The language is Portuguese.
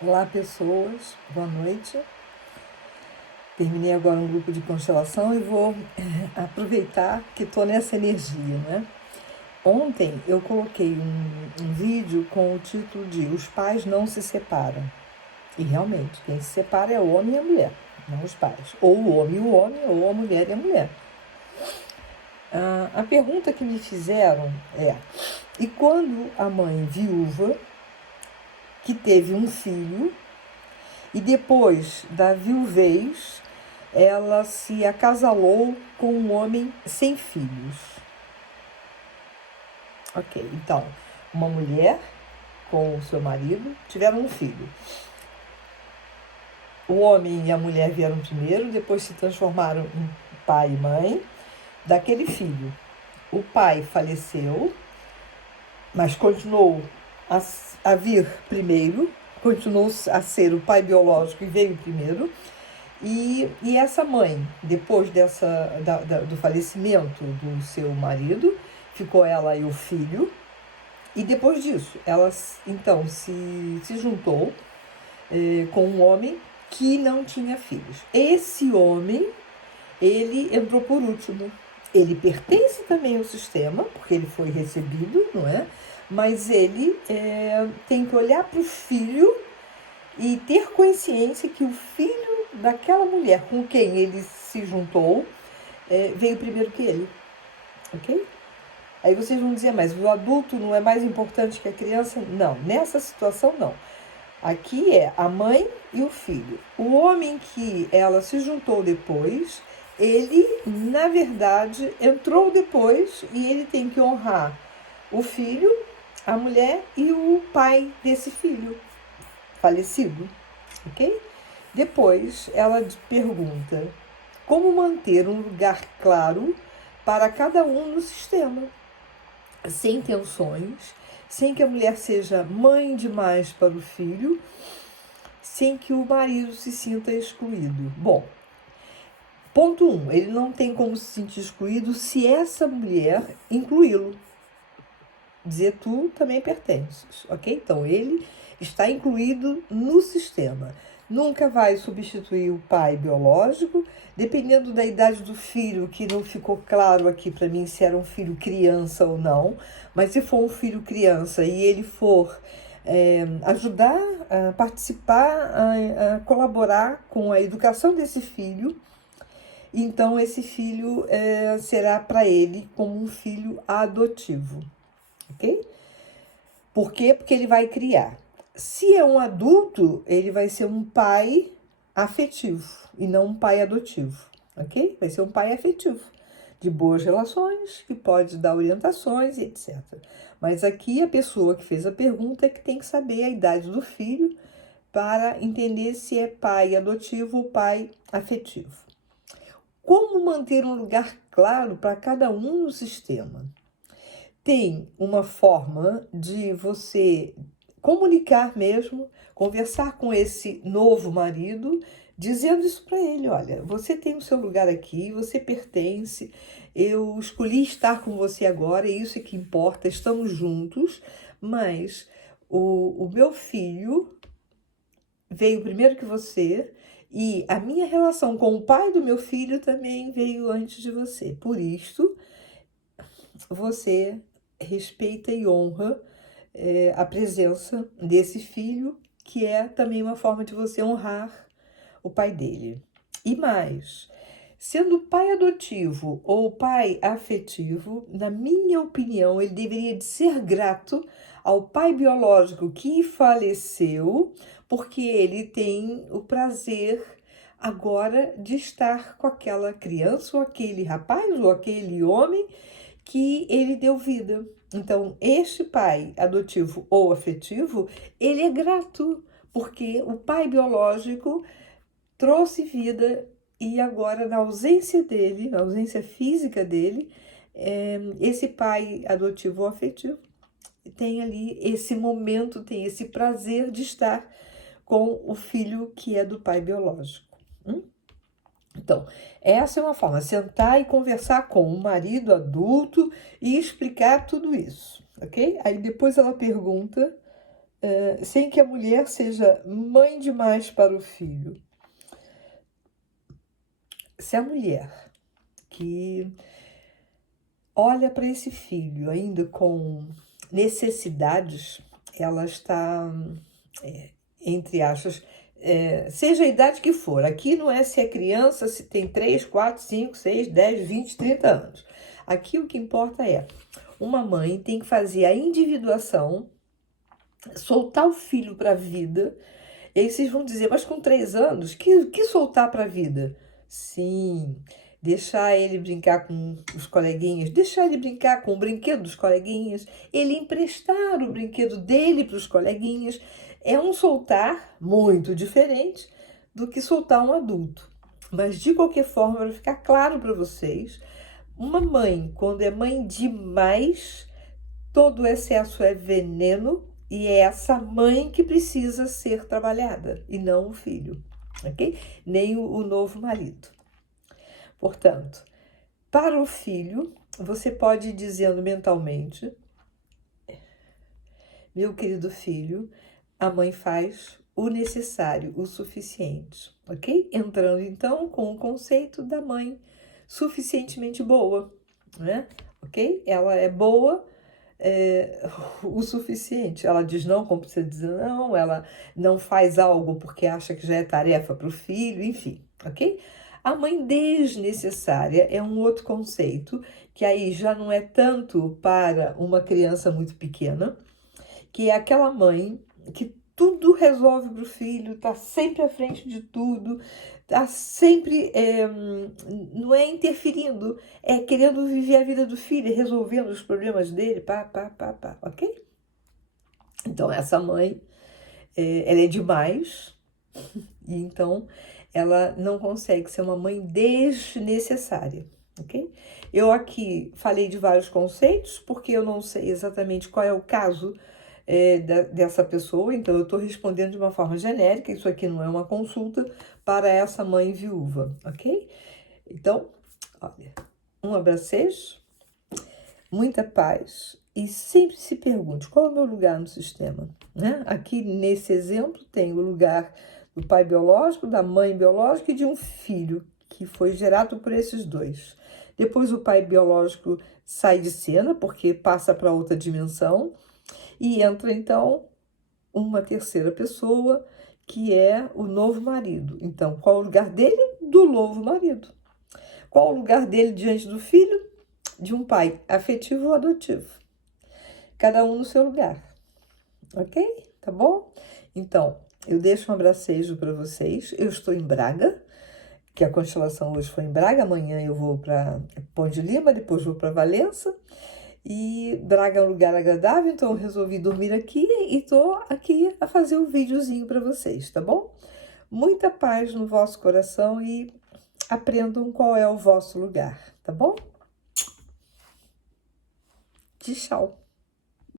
Olá, pessoas, boa noite. Terminei agora um grupo de constelação e vou aproveitar que estou nessa energia, né? Ontem eu coloquei um vídeo com o título de Os Pais Não Se Separam. E realmente, quem se separa é o homem e a mulher, não os pais. Ou o homem e o homem, ou a mulher e a mulher. A pergunta que me fizeram é: e quando a mãe viúva, que teve um filho, e depois da viuvez, ela se acasalou com um homem sem filhos? Ok, então, uma mulher com o seu marido tiveram um filho. O homem e a mulher vieram primeiro, depois se transformaram em pai e mãe daquele filho. O pai faleceu, mas continuou a vir primeiro, continuou a ser o pai biológico e veio primeiro. E essa mãe, depois do falecimento do seu marido, ficou ela e o filho. E depois disso, ela então se juntou com um homem que não tinha filhos. Esse homem, ele entrou por último. Ele pertence também ao sistema, porque ele foi recebido, não é? Mas ele tem que olhar para o filho e ter consciência que o filho daquela mulher com quem ele se juntou veio primeiro que ele, ok? Aí vocês vão dizer, mas o adulto não é mais importante que a criança? Não, nessa situação não. Aqui é a mãe e o filho. O homem que ela se juntou depois, ele, na verdade, entrou depois e ele tem que honrar o filho, a mulher e o pai desse filho falecido, ok? Depois ela pergunta como manter um lugar claro para cada um no sistema, sem tensões, sem que a mulher seja mãe demais para o filho, sem que o marido se sinta excluído. Bom, ponto 1, ele não tem como se sentir excluído se essa mulher incluí-lo. Dizer tu também pertences, ok? Então ele está incluído no sistema. Nunca vai substituir o pai biológico, dependendo da idade do filho, que não ficou claro aqui para mim se era um filho criança ou não, mas se for um filho criança e ele for ajudar a participar, a colaborar com a educação desse filho, então esse filho será para ele como um filho adotivo, ok? Por quê? Porque ele vai criar. Se é um adulto, ele vai ser um pai afetivo e não um pai adotivo, ok? Vai ser um pai afetivo, de boas relações, que pode dar orientações e etc. Mas aqui a pessoa que fez a pergunta é que tem que saber a idade do filho para entender se é pai adotivo ou pai afetivo. Como manter um lugar claro para cada um no sistema? Tem uma forma de você comunicar mesmo, conversar com esse novo marido, dizendo isso para ele: olha, você tem o seu lugar aqui, você pertence, eu escolhi estar com você agora, e isso é que importa, estamos juntos, mas o meu filho veio primeiro que você, e a minha relação com o pai do meu filho também veio antes de você. Por isso, você respeita e honra a presença desse filho, que é também uma forma de você honrar o pai dele. E mais, sendo pai adotivo ou pai afetivo, na minha opinião, ele deveria de ser grato ao pai biológico que faleceu, porque ele tem o prazer agora de estar com aquela criança, ou aquele rapaz, ou aquele homem que ele deu vida. Então, este pai adotivo ou afetivo, ele é grato, porque o pai biológico trouxe vida e agora, na ausência dele, na ausência física dele, esse pai adotivo ou afetivo tem ali esse momento, tem esse prazer de estar com o filho que é do pai biológico. Então, essa é uma forma, sentar e conversar com o marido adulto e explicar tudo isso, ok? Aí depois ela pergunta sem que a mulher seja mãe demais para o filho. Se a mulher que olha para esse filho ainda com necessidades, ela está, entre aspas, seja a idade que for. Aqui não é se é criança, se tem 3, 4, 5, 6, 10, 20, 30 anos. Aqui o que importa é, uma mãe tem que fazer a individuação, soltar o filho para a vida. E aí vocês vão dizer, mas com 3 anos, que soltar para a vida? Sim, deixar ele brincar com os coleguinhas, deixar ele brincar com o brinquedo dos coleguinhas, ele emprestar o brinquedo dele para os coleguinhas. É um soltar muito diferente do que soltar um adulto. Mas, de qualquer forma, para ficar claro para vocês, uma mãe, quando é mãe demais, todo excesso é veneno e é essa mãe que precisa ser trabalhada e não o filho, ok? Nem o novo marido. Portanto, para o filho, você pode ir dizendo mentalmente: meu querido filho, a mãe faz o necessário, o suficiente, ok? Entrando então com o conceito da mãe suficientemente boa, né? Ok? Ela é boa o suficiente. Ela diz não como precisa dizer não, ela não faz algo porque acha que já é tarefa para o filho, enfim, ok? A mãe desnecessária é um outro conceito, que aí já não é tanto para uma criança muito pequena, que é aquela mãe que tudo resolve para o filho, está sempre à frente de tudo, está sempre, não é interferindo, é querendo viver a vida do filho, resolvendo os problemas dele, pá, ok? Então, essa mãe, ela é demais, e então ela não consegue ser uma mãe desnecessária, ok? Eu aqui falei de vários conceitos, porque eu não sei exatamente qual é o caso dessa pessoa, então eu estou respondendo de uma forma genérica, isso aqui não é uma consulta para essa mãe viúva, ok? Então, olha, um abracejo, muita paz e sempre se pergunte qual é o meu lugar no sistema, né? Aqui nesse exemplo tem o lugar do pai biológico, da mãe biológica e de um filho que foi gerado por esses dois. Depois o pai biológico sai de cena porque passa para outra dimensão e entra então uma terceira pessoa que é o novo marido. Então, qual o lugar dele? Do novo marido. Qual o lugar dele diante do filho? De um pai afetivo ou adotivo. Cada um no seu lugar. Ok? Tá bom? Então, eu deixo um abracejo para vocês. Eu estou em Braga, que a constelação hoje foi em Braga. Amanhã eu vou para Ponte de Lima, depois vou para Valença. E Braga é um lugar agradável, então eu resolvi dormir aqui e tô aqui a fazer um videozinho para vocês, tá bom? Muita paz no vosso coração e aprendam qual é o vosso lugar, tá bom? Tchau.